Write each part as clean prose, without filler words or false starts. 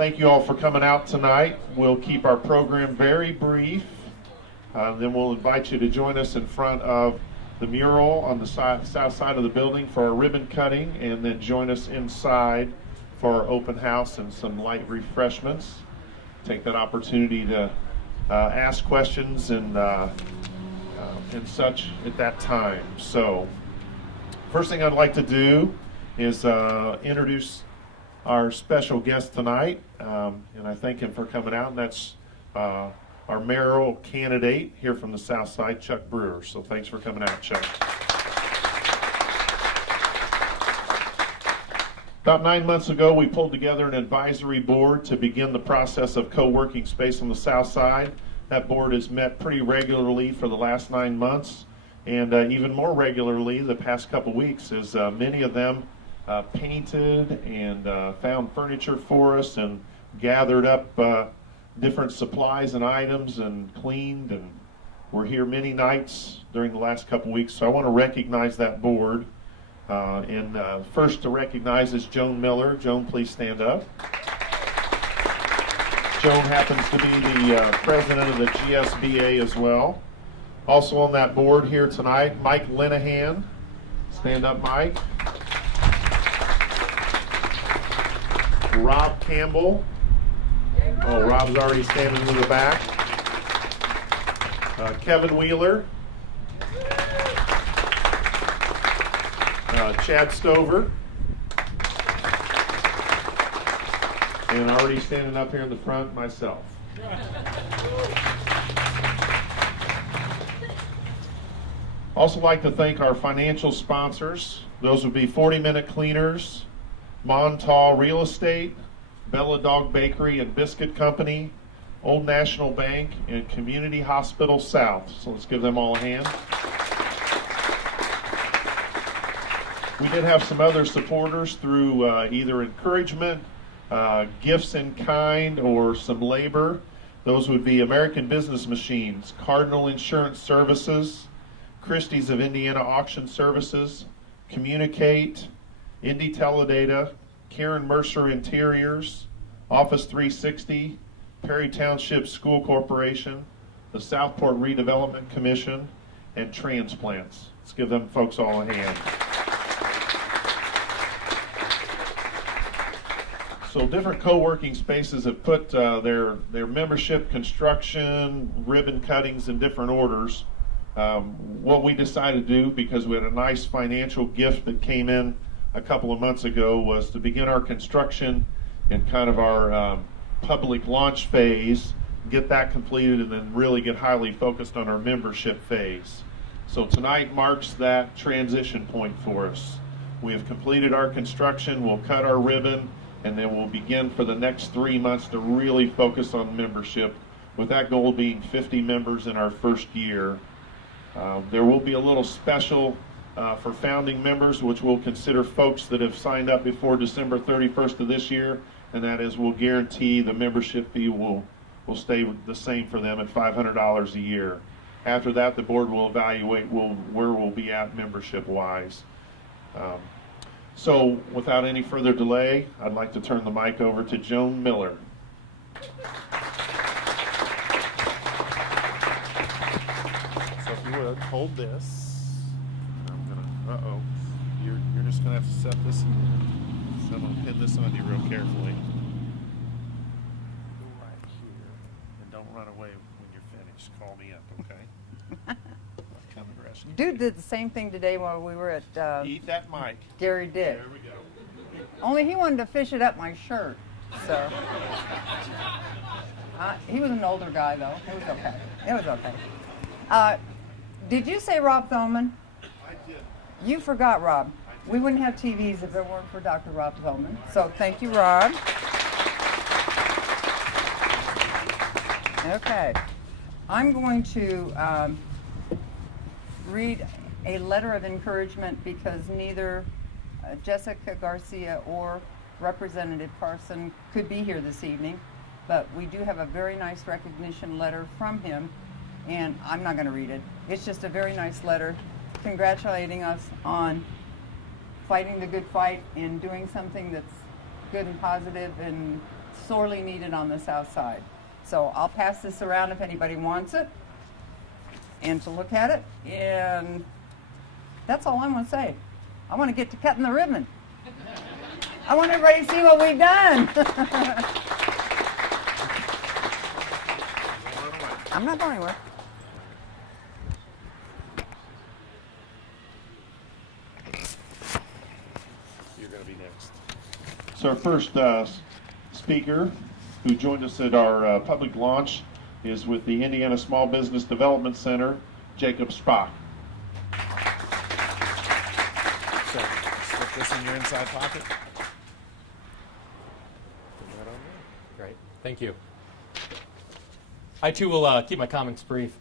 Thank you all for coming out tonight. We'll keep our program very brief. Then we'll invite you to join us in front of the mural on the south side of the building for our ribbon cutting, and then join us inside for our open house and some light refreshments. Take that opportunity to ask questions and such at that time. So, first thing I'd like to do is introduce our special guest tonight, and I thank him for coming out, and that's our mayoral candidate here from the Southside, Chuck Brewer. So thanks for coming out, Chuck. About 9 months ago, we pulled together an advisory board to begin the process of co-working space on the South Side. That board has met pretty regularly for the last 9 months, and even more regularly the past couple weeks, as many of them painted and found furniture for us and gathered up different supplies and items and cleaned, and we're here many nights during the last couple weeks. So I want to recognize that board. First to recognize is Joan Miller. Joan, please stand up. Joan happens to be the president of the GSBA as well. Also on that board here tonight, Mike Linehan. Stand up, Mike. Rob Campbell. Oh, Rob's already standing in the back. Kevin Wheeler. Chad Stover. And already standing up here in the front, myself. Also like to thank our financial sponsors. Those would be 40 Minute Cleaners, Montal Real Estate, Bella Dog Bakery and Biscuit Company, Old National Bank, and Community Hospital South. So let's give them all a hand. We did have some other supporters through either encouragement, gifts in kind, or some labor. Those would be American Business Machines, Cardinal Insurance Services, Christie's of Indiana Auction Services, Communicate, Indy Teledata, Karen Mercer Interiors, Office 360, Perry Township School Corporation, the Southport Redevelopment Commission, and Transplants. Let's give them folks all a hand. So different co-working spaces have put their membership construction, ribbon cuttings in different orders. What we decided to do, because we had a nice financial gift that came in a couple of months ago, was to begin our construction and kind of our public launch phase, get that completed, and then really get highly focused on our membership phase. So tonight marks that transition point for us. We have completed our construction, we'll cut our ribbon, and then we'll begin for the next 3 months to really focus on membership, with that goal being 50 members in our first year. There will be a little special for founding members, which we'll consider folks that have signed up before December 31st of this year, and that is we'll guarantee the membership fee will stay the same for them at $500 a year. After that, the board will evaluate where we'll be at membership-wise. So without any further delay, I'd like to turn the mic over to Joan Miller. So if you would, hold this. You're just gonna have to set this in. So I'm gonna pin this on you real carefully. Go right here, and don't run away when you're finished. Call me up, okay? I'll come and rescue you. Dude did the same thing today while we were at Eat that mic. Gary did. There we go. Only he wanted to fish it up my shirt. So he was an older guy though. It was okay. It was okay. Did you say Rob Thoman? I did. You forgot Rob. We wouldn't have TVs if it weren't for Dr. Rob Thoman. So thank you, Rob. Okay. I'm going to read a letter of encouragement because neither Jessica Garcia or Representative Carson could be here this evening, but we do have a very nice recognition letter from him, and I'm not going to read it. It's just a very nice letter congratulating us on fighting the good fight and doing something that's good and positive and sorely needed on the south side. So I'll pass this around if anybody wants it and to look at it. And that's all I'm going to say. I want to get to cutting the ribbon. I want everybody to see what we've done. I'm not going anywhere. You're going to be next. So our first speaker who joined us at our public launch is with the Indiana Small Business Development Center, Jacob Spock. So, slip this in your inside pocket. Put that on there. Great, thank you. I too will keep my comments brief.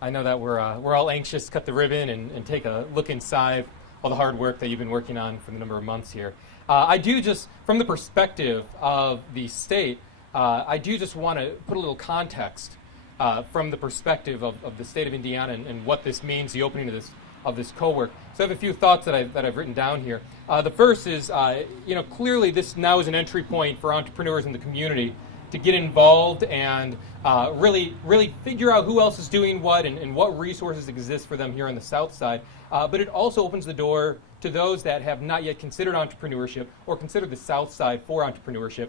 I know that we're all anxious to cut the ribbon and take a look inside all the hard work that you've been working on for the number of months here. I do just, from the perspective of the state, I do just want to put a little context from the perspective of the state of Indiana and what this means, the opening of this co-work. So I have a few thoughts that I've written down here. The first is, clearly this now is an entry point for entrepreneurs in the community to get involved and really figure out who else is doing what and what resources exist for them here on the south side. But it also opens the door to those that have not yet considered entrepreneurship or considered the south side for entrepreneurship.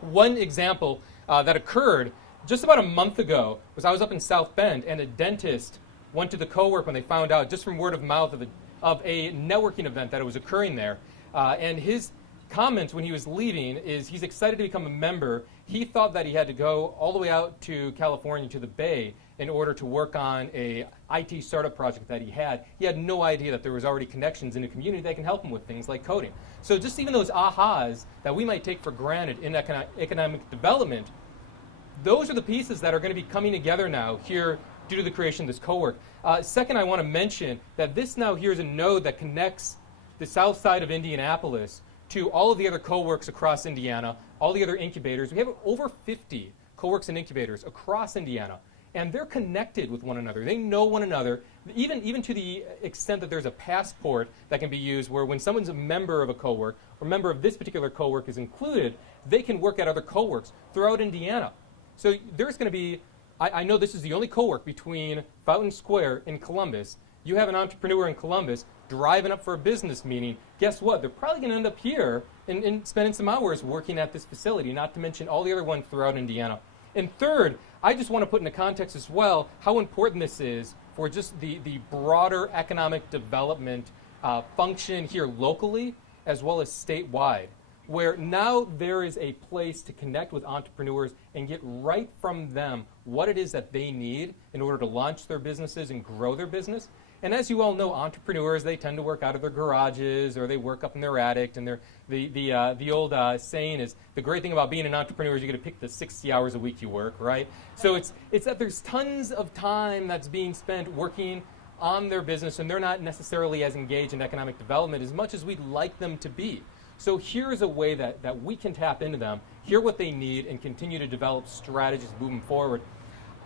One example that occurred just about a month ago was I was up in South Bend, and a dentist went to the co-work when they found out, just from word of mouth, of a networking event that was occurring there. And his comments when he was leaving is he's excited to become a member. He thought that he had to go all the way out to California, to the Bay, in order to work on a IT startup project that he had. He had no idea that there was already connections in the community that can help him with things like coding. So just even those ahas that we might take for granted in economic development, those are the pieces that are going to be coming together now here due to the creation of this co-work. Second, I want to mention that this now here is a node that connects the south side of Indianapolis to all of the other co-works across Indiana, all the other incubators. We have over 50 co-works and incubators across Indiana, and they're connected with one another. They know one another, even to the extent that there's a passport that can be used where when someone's a member of a co-work, or a member of this particular co-work is included, they can work at other co-works throughout Indiana. So there's going to be, I know this is the only co-work between Fountain Square and Columbus. You have an entrepreneur in Columbus driving up for a business meeting. Guess what? They're probably going to end up here and spending some hours working at this facility, not to mention all the other ones throughout Indiana. And third, I just want to put into context as well how important this is for just the broader economic development function here locally as well as statewide, where now there is a place to connect with entrepreneurs and get right from them what it is that they need in order to launch their businesses and grow their business. And as you all know, entrepreneurs, they tend to work out of their garages or they work up in their attic. And the old saying is, the great thing about being an entrepreneur is you get to pick the 60 hours a week you work, right? So it's that there's tons of time that's being spent working on their business, and they're not necessarily as engaged in economic development as much as we'd like them to be. So here is a way that we can tap into them, hear what they need, and continue to develop strategies moving forward.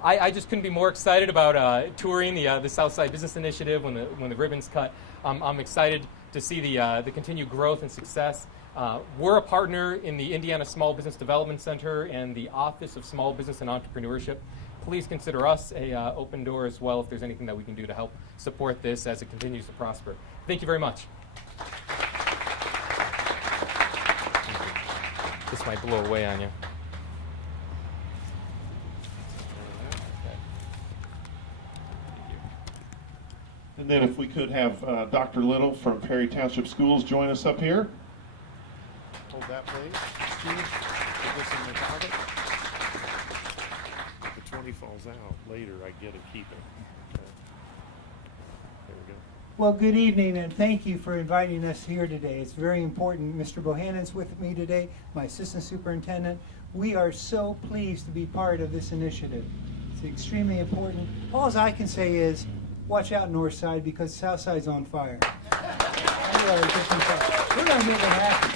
I just couldn't be more excited about touring the Southside Business Initiative when the ribbon's cut. I'm excited to see the continued growth and success. We're a partner in the Indiana Small Business Development Center and the Office of Small Business and Entrepreneurship. Please consider us a open door as well if there's anything that we can do to help support this as it continues to prosper. Thank you very much. This might blow away on you. And then if we could have Dr. Little from Perry Township Schools join us up here. Hold that, please. Steve, put this in my pocket. If the 20 falls out later, I get to keep it. Okay. There we go. Well, good evening, and thank you for inviting us here today. It's very important. Mr. Bohannon's with me today, my assistant superintendent. We are so pleased to be part of this initiative. It's extremely important. All I can say is, watch out, Northside, because Southside's on fire. We're going to make it happen.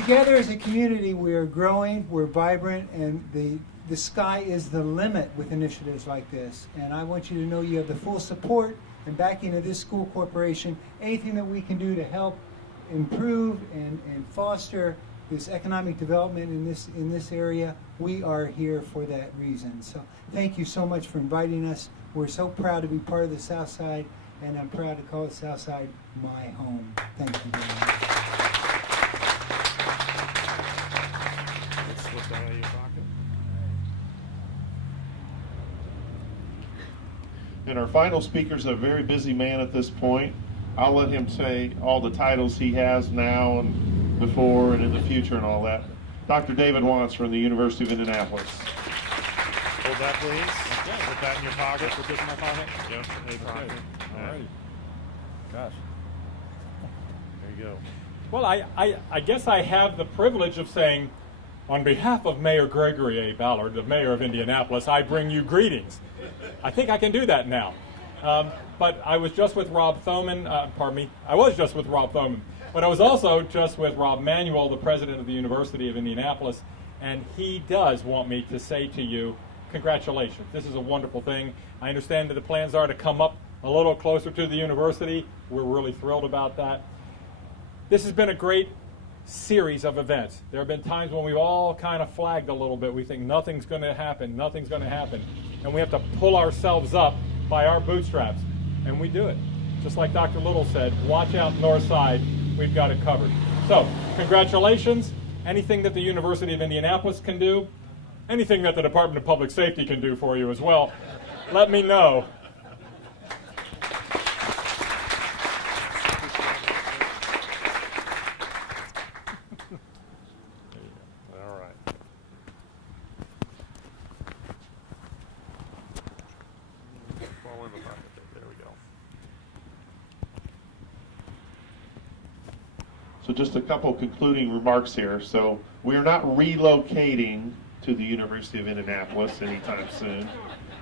Together as a community, we are growing, we're vibrant, and the sky is the limit with initiatives like this. And I want you to know you have the full support and backing of this school corporation. Anything that we can do to help improve and foster this economic development in this area, we are here for that reason. So thank you so much for inviting us. We're so proud to be part of the Southside, and I'm proud to call the Southside my home. Thank you very much. Let's slip that out of your pocket. And our final speaker is a very busy man at this point. I'll let him say all the titles he has now and before and in the future and all that. Dr. David Wantz from the University of Indianapolis. Hold that, please. Okay. Put that in your pocket. Put this in my pocket? Yep, in your pocket. All right. Gosh. There you go. Well, I guess I have the privilege of saying, on behalf of Mayor Gregory A. Ballard, the mayor of Indianapolis, I bring you greetings. I think I can do that now. But I was just with Rob Thoman, I was just with Rob Thoman, but I was also just with Rob Manuel, the president of the University of Indianapolis, and he does want me to say to you, congratulations. This is a wonderful thing. I understand that the plans are to come up a little closer to the university. We're really thrilled about that. This has been a great series of events. There have been times when we've all kind of flagged a little bit. We think nothing's going to happen, nothing's going to happen. And we have to pull ourselves up by our bootstraps. And we do it. Just like Dr. Little said, watch out Northside, we've got it covered. So, congratulations. Anything that the University of Indianapolis can do, anything that the Department of Public Safety can do for you as well, let me know. All right. Fall in the pocket there. There we go. So just a couple concluding remarks here. So we're not relocating to the University of Indianapolis anytime soon.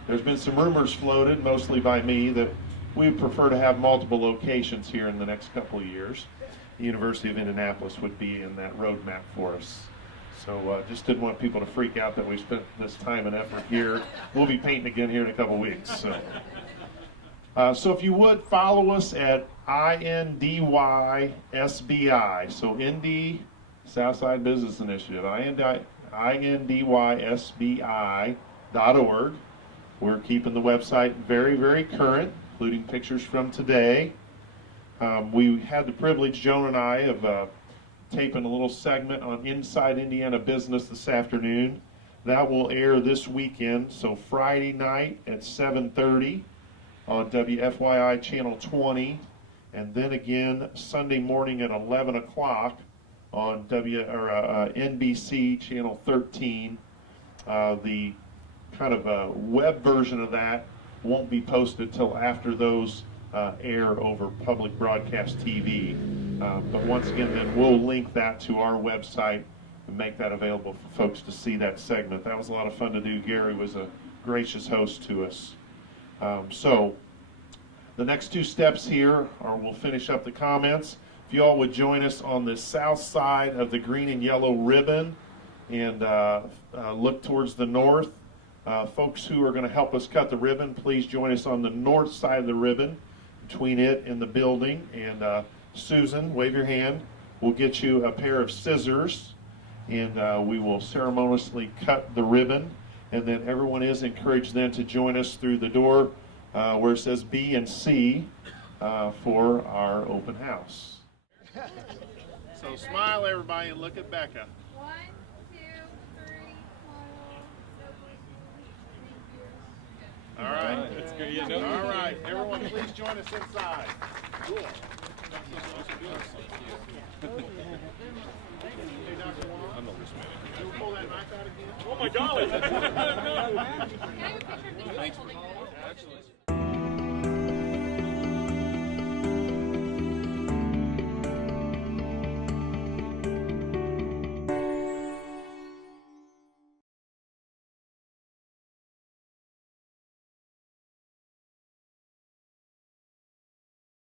There's been some rumors floated, mostly by me, that we would prefer to have multiple locations here in the next couple of years. The University of Indianapolis would be in that roadmap for us. So just didn't want people to freak out that we spent this time and effort here. We'll be painting again here in a couple of weeks. So if you would, follow us at INDYSBI. So Indy Southside Business Initiative, INDYSBI.org. We're keeping the website very, very current, including pictures from today. We had the privilege, Joan and I, of taping a little segment on Inside Indiana Business this afternoon. That will air this weekend, so Friday night at 7:30 on WFYI Channel 20, and then again Sunday morning at 11 o'clock on NBC Channel 13. The kind of web version of that won't be posted till after those air over public broadcast TV. But once again, then we'll link that to our website and make that available for folks to see that segment. That was a lot of fun to do. Gary was a gracious host to us. So the next two steps here are we'll finish up the comments. If you all would join us on the south side of the green and yellow ribbon and look towards the north. Folks who are going to help us cut the ribbon, please join us on the north side of the ribbon between it and the building. And Susan, wave your hand. We'll get you a pair of scissors and we will ceremoniously cut the ribbon. And then everyone is encouraged then to join us through the door where it says B and C for our open house. So smile everybody and look at Becca. 1, 2, 3, 4. All right. That's good. Yeah, no. All right. Everyone please join us inside. Cool. Hey, Dr. Wong. I'm not listening. Can you pull that knife out again? Oh my golly! Can I have a picture of me? Thanks for calling.